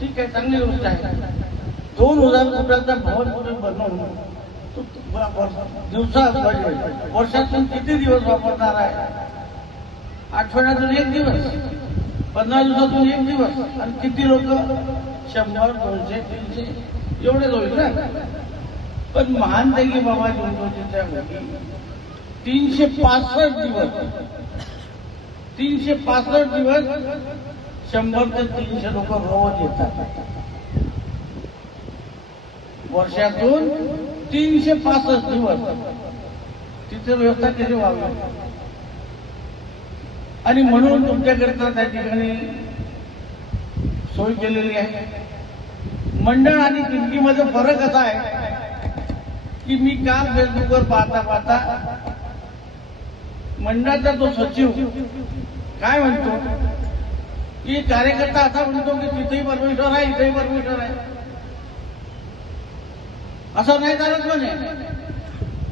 ठीक आहे, चांगली गोष्ट आहे. 2000 कोटीचा भवन बनवून वर्षातून किती दिवस वापरणार आहे? आठवड्यातून 1 दिवस, 15 दिवसातून 1 दिवस, आणि किती लोक? 100, 200, 300 एवढे होईल ना. पण महानतेगी बाबा जोंधळेच्या मुली 365 दिवस 100 ते 300 लोक रोज येतात. वर्षातून 365 दिवस तिथे व्यवस्था कशी व्हावी? आणि म्हणून तुमच्याकरता त्या ठिकाणी सोय केलेली आहे. मंडळ आणि खिडकीमध्ये फरक असा आहे की मी काल फेसबुकवर पाहता मंडळाचा तो सचिव काय म्हणतो की कार्यकर्ता असा म्हणतो की तिथेही परमेश्वर आहे, इथेही परमेश्वर आहे. असं नाही चालत म्हणे.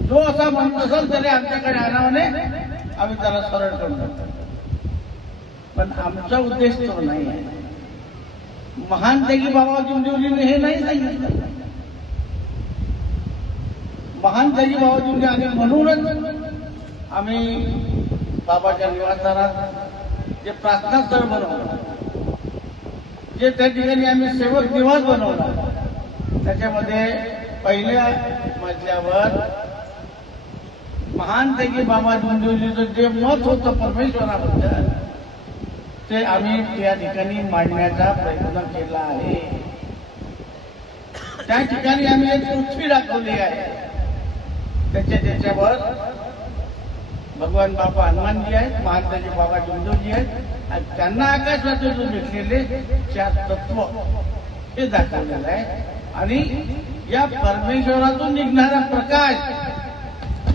जो असा म्हणत असेल तरी आमच्याकडे आणावणे, आम्ही त्याला सरळ करतो. पण आमचा उद्देश तो नाही आहे. महानतेगी बाबा जोंधळेजींनी हे नाही सांगितलं. महानतेगी बाबा जोंधळे आणि म्हणूनच आम्ही बाबाच्या निवासस्थानात जे प्रार्थना स्थळ बनवलं, जे त्या ठिकाणी आम्ही सेवक निवास बनवला, त्याच्यामध्ये पहिल्या मजल्यावर महानतेगी बाबा जोंधळेजीचं जे मत होतं परमेश्वराबद्दल ते आम्ही त्या ठिकाणी मांडण्याचा प्रयत्न केला आहे. त्या ठिकाणी आम्ही एक पृथ्वी दाखवली आहे. त्याच्यावर भगवान बाबा हनुमानजी आहेत, महानतेगी बाबा जोंधळेजी आहेत, आणि त्यांना आकाशातून भेटलेले 4 तत्व हे दाखवलेलं आहे. आणि या परमेश्वरातून निघणारा प्रकाश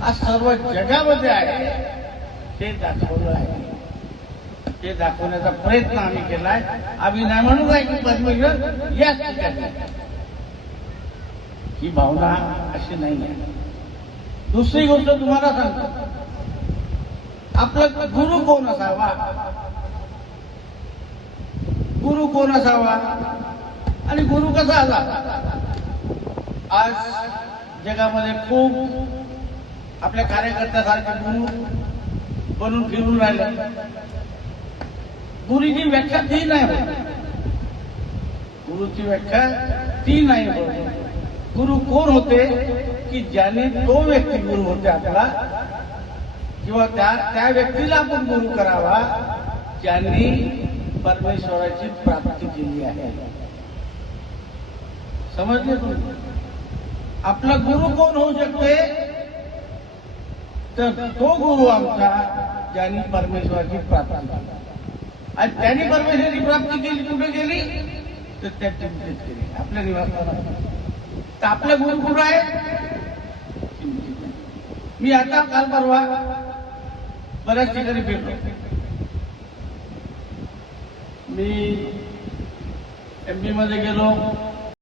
हा सर्व जगामध्ये आहे हे दाखवलं आहे. ते दाखवण्याचा प्रयत्न आम्ही केलाय. आम्ही नाही म्हणून आहे की परमेश्वर याच ठिकाणी, ही भावना अशी नाही आहे. दुसरी गोष्ट तुम्हाला सांगतो, आपला गुरु कोण असावा, गुरु कोण असावा आणि गुरु कसा आला? आज जगामध्ये खूप आपल्या कार्यकर्त्यासारखे गुरु बनून फिरून राहिले. गुरुची व्याख्या ती नाही होत. गुरुची व्याख्या ती नाही होत. गुरु कोण होते की ज्याने तो व्यक्ती गुरु होते आपला, किंवा त्या व्यक्तीला आपण गुरु करावा ज्यांनी परमेश्वराची प्राप्ती केली आहे. समजले तुम्ही? आपला गुरु कोण होऊ शकते? तर तो गुरु आमचा ज्यांनी परमेश्वराची प्राप्ती केली. आणि त्यांनी परमेश्वराची प्राप्ती केली कुठे केली? तर त्या चिंतेत केली, आपल्या निवासस्थानात. तर आपला गुरु कुठं आहे? मी आता काल परवा बऱ्याच ठिकाणी फिरलो. मी MP मध्ये गेलो,